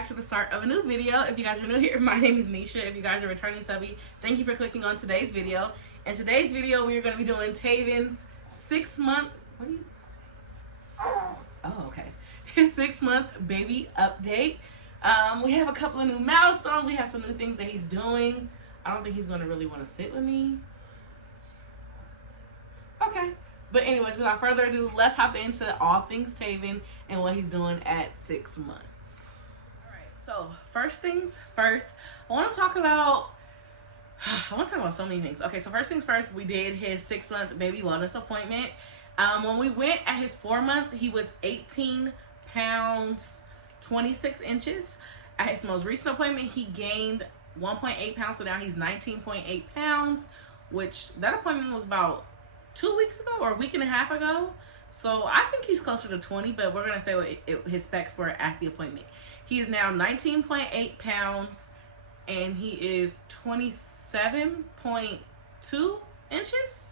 back to the start of a new video. If you guys are new here, my name is Nisha. If you guys are returning subby, thank you for clicking on today's video. In today's video, we are going to be doing Taven's 6-month, his 6-month baby update. We have a couple of new milestones. We have some new things that he's doing. I don't think he's going to really want to sit with me. Okay. But anyways, without further ado, let's hop into all things Taven and what he's doing at 6 months. Alright, so first things first, I want to talk about so many things. Okay, so first things first, we did his 6-month baby wellness appointment. When we went at his 4-month, he was 18 pounds, 26 inches. At his most recent appointment, he gained 1.8 pounds, so now he's 19.8 pounds, which that appointment was about 2 weeks ago or a week and a half ago. So I think he's closer to 20, but we're going to say what his specs were at the appointment. He is now 19.8 pounds and he is 27.2 inches,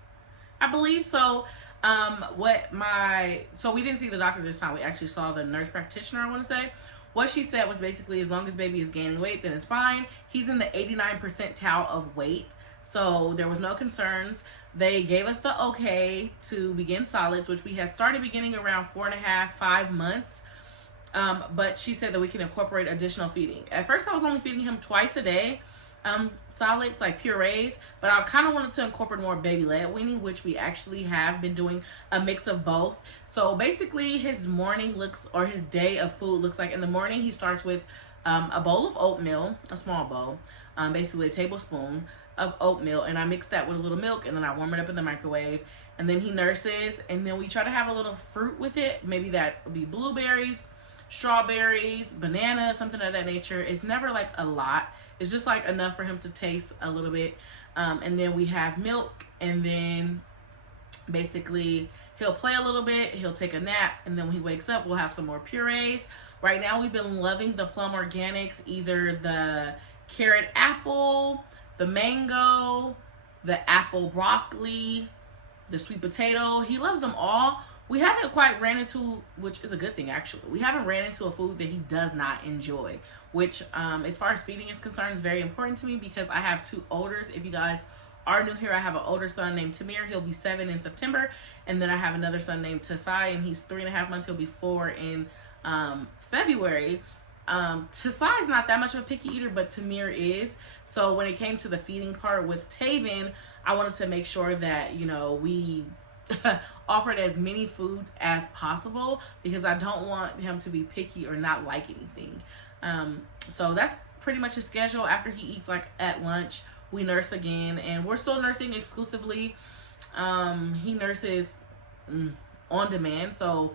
I believe. So so we didn't see the doctor this time. We actually saw the nurse practitioner, I want to say. What she said was basically, as long as baby is gaining weight, then it's fine. He's in the 89th percentile of weight, so there was no concerns. They gave us the okay to begin solids, which we had started beginning around 4.5, 5 months. But she said that we can incorporate additional feeding. At first, I was only feeding him twice a day, solids like purees, but I kind of wanted to incorporate more baby-led weaning, which we actually have been doing a mix of both. So basically, his morning his day of food looks like, in the morning, he starts with a bowl of oatmeal, a small bowl, basically a tablespoon of oatmeal, and I mix that with a little milk, and then I warm it up in the microwave, and then he nurses, and then we try to have a little fruit with it. Maybe that would be blueberries, strawberries, bananas, something of that nature. It's never like a lot. It's just like enough for him to taste a little bit. And then we have milk, and then basically he'll play a little bit, he'll take a nap, and then when he wakes up, we'll have some more purees. Right now, we've been loving the Plum Organics, either the carrot apple, the mango, the apple broccoli, the sweet potato. He loves them all. We haven't quite ran into, which is a good thing actually, we haven't ran into a food that he does not enjoy, which as far as feeding is concerned is very important to me, because I have 2 olders. If you guys are new here, I have an older son named Tamir. He'll be 7 in September. And then I have another son named Tasai, and he's 3.5 months. He'll be 4 in February. Tasai is not that much of a picky eater, but Tamir is. So when it came to the feeding part with Taven, I wanted to make sure that, you know, we offered as many foods as possible, because I don't want him to be picky or not like anything. So that's pretty much his schedule. After he eats, like at lunch, we nurse again, and we're still nursing exclusively. He nurses on demand, so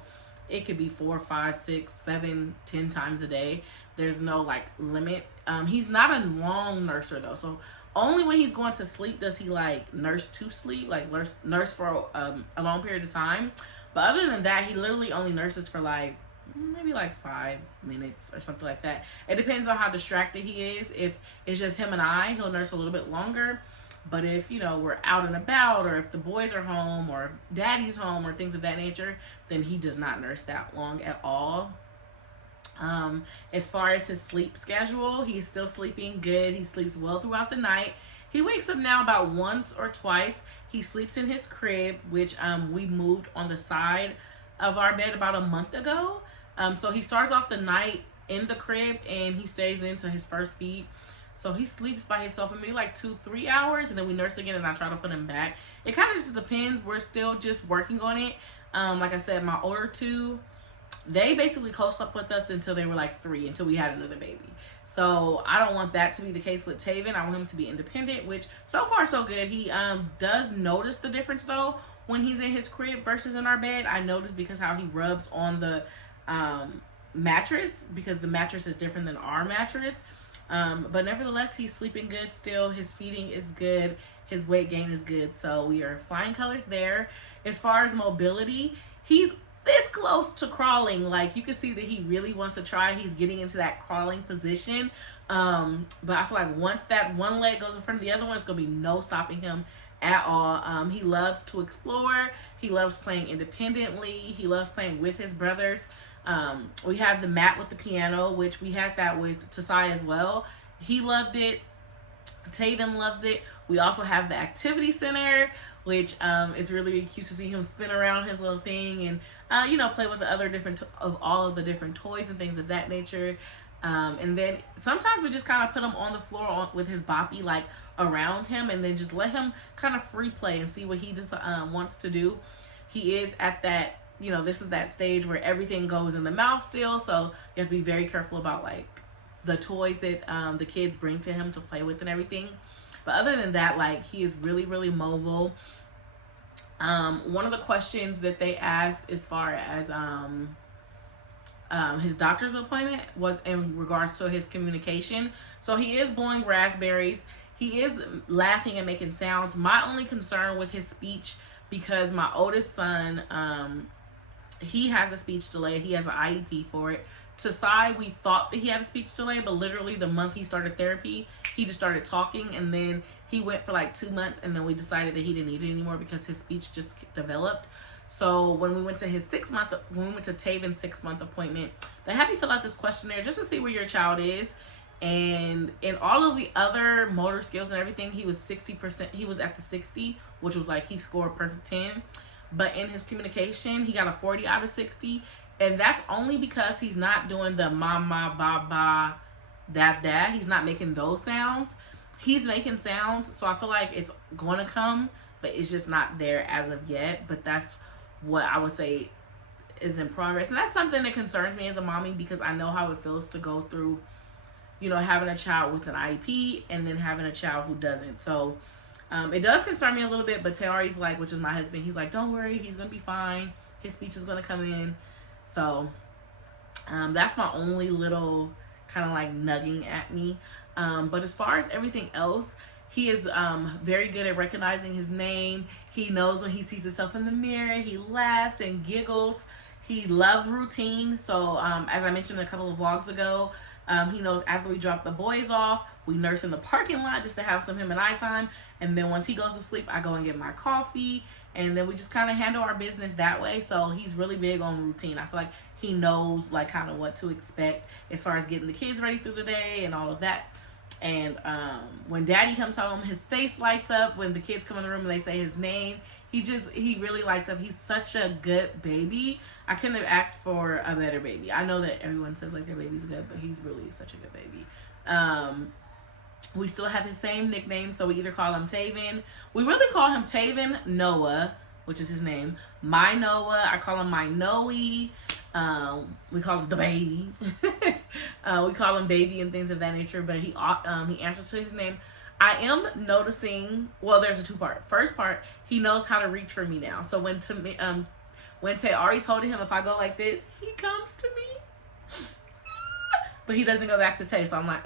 it could be 4, 5, 6, 7, 10 times a day. There's no like limit. He's not a long nurser though, so only when he's going to sleep does he like nurse to sleep, like nurse for a long period of time. But other than that, he literally only nurses for like maybe like 5 minutes or something like that. It depends on how distracted he is. If it's just him and I, he'll nurse a little bit longer. But if, you know, we're out and about, or if the boys are home, or if daddy's home, or things of that nature, then he does not nurse that long at all. As far as his sleep schedule, he's still sleeping good. He sleeps well throughout the night. He wakes up now about once or twice. He sleeps in his crib, which we moved on the side of our bed about a month ago. So he starts off the night in the crib, and he stays into his first feed. So he sleeps by himself for maybe like 2-3 hours, and then we nurse again, and I try to put him back. It kind of just depends. We're still just working on it. Like I said, my older 2, they basically co-slept with us until they were like 3, until we had another baby. So I don't want that to be the case with Taven. I want him to be independent, which so far so good. He does notice the difference though when he's in his crib versus in our bed. I noticed because how he rubs on the mattress, because the mattress is different than our mattress. But nevertheless, he's sleeping good still. His feeding is good. His weight gain is good. So we are flying colors there. As far as mobility, he's this close to crawling. Like, you can see that he really wants to try. He's getting into that crawling position. But I feel like once that one leg goes in front of the other one, it's going to be no stopping him at all. He loves to explore. He loves playing independently. He loves playing with his brothers. We have the mat with the piano, which we had that with Tasai as well. He loved it. Taven loves it. We also have the activity center, which is really cute to see him spin around his little thing and you know, play with the other all of the different toys and things of that nature. And then sometimes we just kind of put him on the floor with his boppy like around him, and then just let him kind of free play and see what he just wants to do. He is at that, you know, this is that stage where everything goes in the mouth still, so you have to be very careful about like the toys that the kids bring to him to play with and everything. But other than that, like, he is really, really mobile. One of the questions that they asked as far as his doctor's appointment was in regards to his communication. So he is blowing raspberries. He is laughing and making sounds. My only concern with his speech, because my oldest son, he has a speech delay. He has an IEP for it. Tasai, we thought that he had a speech delay, but literally the month he started therapy, he just started talking, and then he went for like 2 months, and then we decided that he didn't need it anymore because his speech just developed. So when we went to his when we went to Taven's 6-month appointment, they had me fill out this questionnaire just to see where your child is. And in all of the other motor skills and everything, he was 60%. He was at the 60, which was like he scored perfect 10. But in his communication, he got a 40 out of 60. And that's only because he's not doing the mama, baba, dad. He's not making those sounds. He's making sounds, so I feel like it's going to come, but it's just not there as of yet. But that's what I would say is in progress. And that's something that concerns me as a mommy, because I know how it feels to go through, you know, having a child with an IEP and then having a child who doesn't. So it does concern me a little bit, but Teori's like, which is my husband, he's like, don't worry, he's going to be fine. His speech is going to come in. So that's my only little kind of like nugging at me. But as far as everything else, he is very good at recognizing his name. He knows when he sees himself in the mirror. He laughs and giggles. He loves routine. So as I mentioned a couple of vlogs ago, he knows after we drop the boys off, we nurse in the parking lot just to have some him and I time. And then once he goes to sleep, I go and get my coffee. And then we just kind of handle our business that way. So he's really big on routine. I feel like he knows like kind of what to expect as far as getting the kids ready through the day and all of that. And when daddy comes home, his face lights up. When the kids come in the room and they say his name, he really lights up. He's such a good baby. I couldn't have asked for a better baby. I know that everyone says like their baby's good, but he's really such a good baby. We still have his same nickname, so we either call him Taven. We really call him Taven Noah, which is his name. My Noah. I call him my Noe. We call him the baby. We call him baby and things of that nature, but he answers to his name. I am noticing, well, there's a two-part. First part, he knows how to reach for me now. So when Teori's holding him, if I go like this, he comes to me. But he doesn't go back to Tay, so I'm like,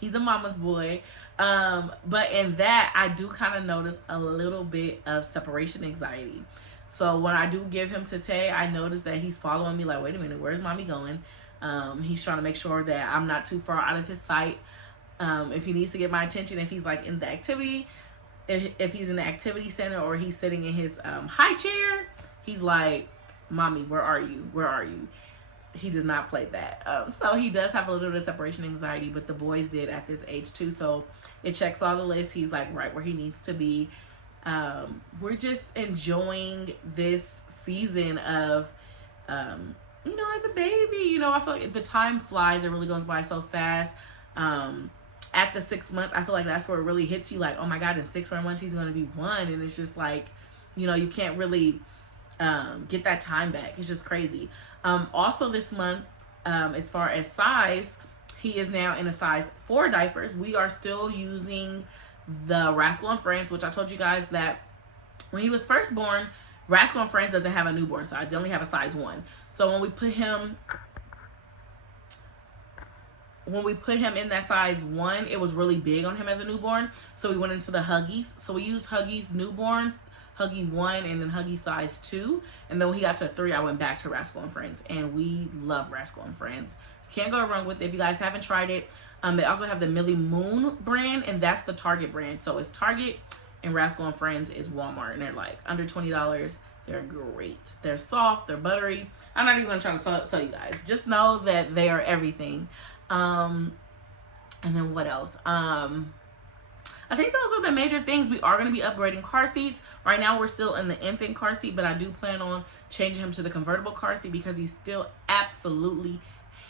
he's a mama's boy. But in that, I do kind of notice a little bit of separation anxiety. So when I do give him to Tay, I notice that he's following me like, wait a minute, where's mommy going? He's trying to make sure that I'm not too far out of his sight. If he needs to get my attention, if he's like in the activity, if he's in the activity center or he's sitting in his high chair, he's like, mommy, where are you? Where are you? He does not play that. So he does have a little bit of separation anxiety, but the boys did at this age too. So it checks all the lists. He's like right where he needs to be. We're just enjoying this season of, you know, as a baby, you know, I feel like the time flies. It really goes by so fast. At the 6th month, I feel like that's where it really hits you. Like, oh my God, in 6 more months, he's going to be 1. And it's just like, you know, you can't really get that time back. It's just crazy. Also this month, as far as size, he is now in a size 4 diapers. We are still using the Rascal and Friends, which I told you guys that when he was first born, Rascal and Friends doesn't have a newborn size. They only have a size 1. So when we put him in that size 1, it was really big on him as a newborn. So we went into the Huggies. So we used Huggies newborns, Huggy 1, and then Huggy size 2. And then when he got to 3, I went back to Rascal and Friends. And we love Rascal and Friends. Can't go wrong with it. If you guys haven't tried it, they also have the Millie Moon brand, and that's the Target brand. So it's Target, and Rascal and Friends is Walmart, and they're like under $20. They're great. They're soft. They're buttery. I'm not even going to try to sell you guys. Just know that they are everything. And then what else? I think those are the major things. We are going to be upgrading car seats. Right now, we're still in the infant car seat, but I do plan on changing him to the convertible car seat because he still absolutely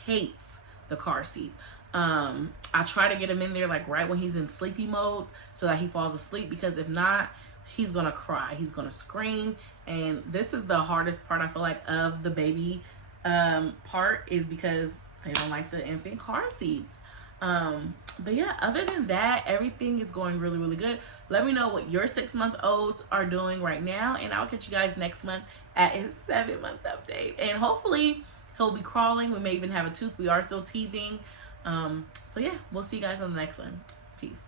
hates the car seat. I try to get him in there like right when he's in sleepy mode so that he falls asleep, because if not, he's going to cry. He's going to scream. And this is the hardest part, I feel like, of the baby part, is because they don't like the infant car seats. But yeah, other than that, everything is going really, really good. Let me know what your 6-month-olds are doing right now, and I'll catch you guys next month at his 7-month update. And hopefully he'll be crawling. We may even have a tooth. We are still teething. So yeah, we'll see you guys on the next one. Peace.